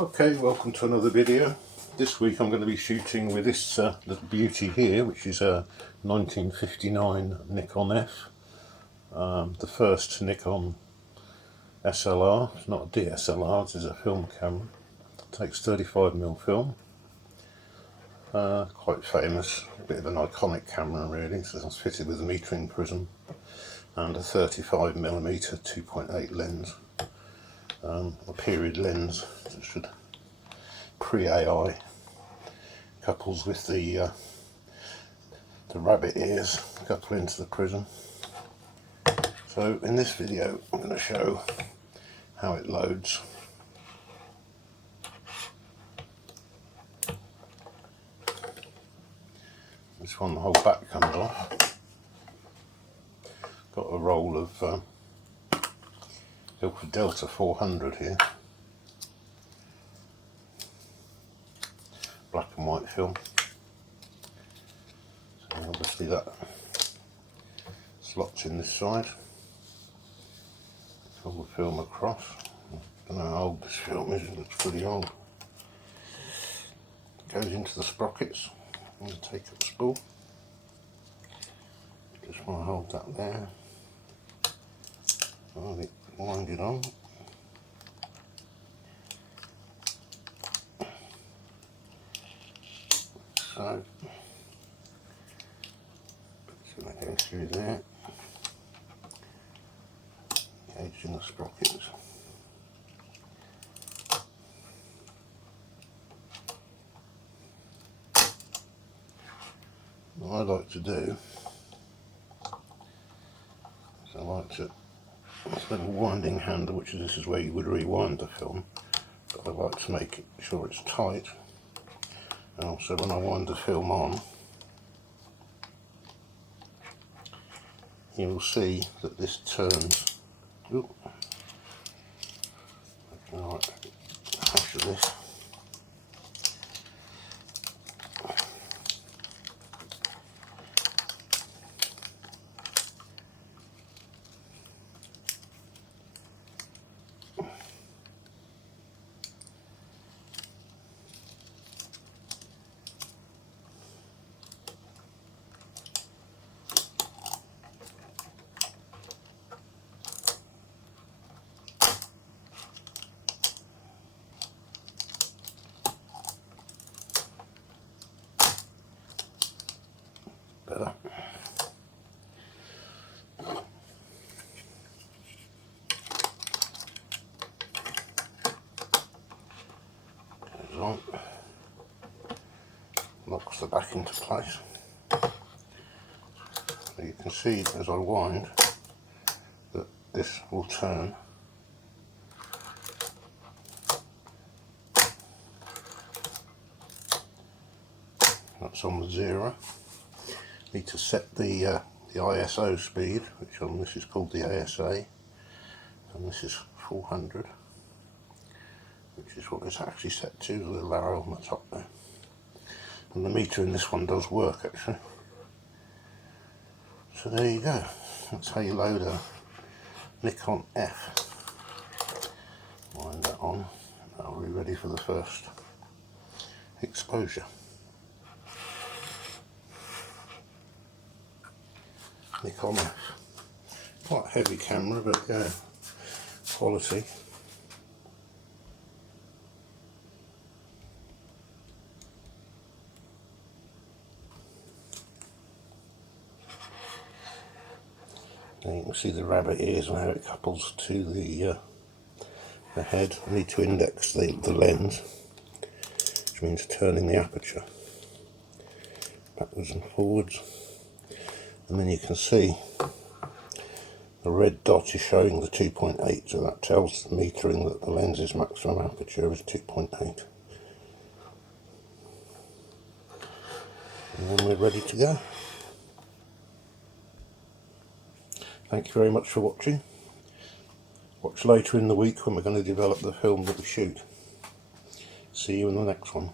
Okay, welcome to another video. This week I'm going to be shooting with this little beauty here, which is a 1959 Nikon F. The first Nikon SLR. It's not a DSLR, it is a film camera. It takes 35mm film. Quite famous, a bit of an iconic camera really. So it's fitted with a metering prism and a 35mm 2.8 lens. A period lens that should pre-AI couples with the rabbit ears couple into the prism. So in this video I'm going to show how it loads. This one, the whole back comes off. Got a roll of Ilford Delta 400 here. Black and white film. So obviously that slots in this side. Pull the film across. I don't know how old this film is, it looks pretty old. Goes into the sprockets. I'm going to take up the spool. Just want to hold that there. Wind it on. So it's going to go through there, engaged in the sprockets. What I like to do is I like to, this little winding handle, which this is where you would rewind the film, but I like to make sure it's tight. And also when I wind the film on, you will see that this turns. Ooh. Alright, hash of this. Better. Goes on. Locks the back into place. So you can see as I wind that this will turn. That's on the 0. Need to set the ISO speed, which on this is called the ASA, and this is 400, which is what it's actually set to, the little arrow on the top there. And the meter in this one does work actually. So there you go. That's how you load a Nikon F. Wind that on. That'll be ready for the first exposure. Nikon F. Quite a heavy camera, but yeah, quality. Now you can see the rabbit ears and how it couples to the head. I need to index the lens, which means turning the aperture backwards and forwards. And then you can see the red dot is showing the 2.8, so that tells the metering that the lens's maximum aperture is 2.8. And then we're ready to go. Thank you very much for watching. Watch later in the week when we're going to develop the film that we shoot. See you in the next one.